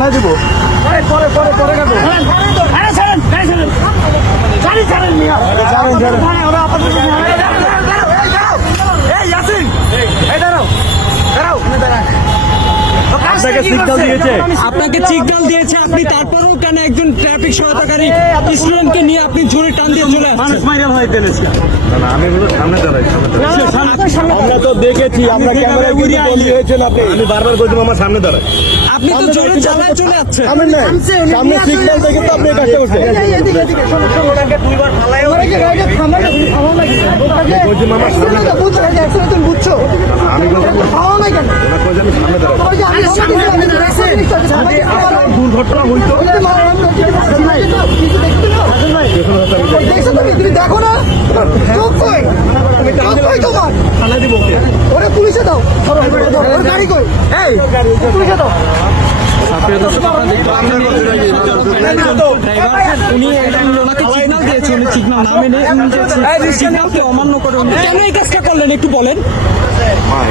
থানায় দিব। পরে পরে পরে কাটো। আপনাকে সিগন্যাল দিয়েছে, আপনাকে সিগন্যাল দিয়েছে, আপনি তারপরেও কেন একজন ট্রাফিক সহায়তাকারী স্টুডেন্টকে নিয়ে আপনি জোরে টান দিয়ে চলে আসছেন? না আমি বলো সামনে দাঁড়াই, আমরা তো দেখেছি, আমরা ক্যামেরায় বন্দি হয়েছেন আপনি। আমি বারবার বলছি আমার সামনে দাঁড়াই। আপনি তো জোরে চালায় চলে যাচ্ছেন। আমি নাই সামনে সিগন্যাল দেখে তো আপনি এই কাজটা করছেন। বলছি মামা সামনে দাঁড়াই। আমি দুর্ঘটনা হইতো দেখো না থানায় দিব। ওরা পুলিশে দাও, গাড়ি কই পুলিশে দাও। উনি ওনাকে সিগন্যাল দিয়েছে, উনি সিগন্যাল না মেনে সিগন্যালকে অমান্য করে কেন এই কাজটা করলেন একটু বলেন।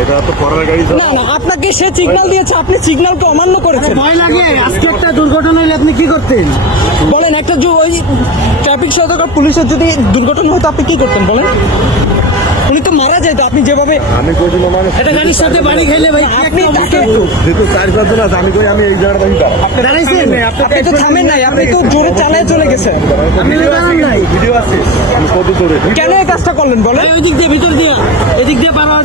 এটা তো পরের গাড়ি। না না, আপনাকে সে সিগন্যাল দিয়েছে, আপনি সিগন্যালকে অমান্য করেছেন। ভয় লাগে, আজকে একটা দুর্ঘটনা হলে আপনি কি করতেন? বলেন, একটা ওই ট্রাফিক সহায়তা পুলিশের যদি দুর্ঘটনা হতো আপনি কি করতেন বলেন? উনি তো মারা যেত। আপনি যেভাবে আমি কইছি মামা এটা গাড়ির সাথে বাড়ি খাইলে ভাই আপনি তাকে যেহেতু 4-5 জন আছে, আমি কই আমি এই জায়গাটা দাঁড়াইছেন, আপনি তো থামেন নাই, আপনি তো জোরে চালায় চলে গেছেন। আমি দাঁড়ান নাই, ভিডিও আছে, আমি কত জোরে কেন এই কাজটা করলেন বলেন? ওই দিক দিয়ে ভিতর দিয়া এদিক দিয়ে পার হওয়া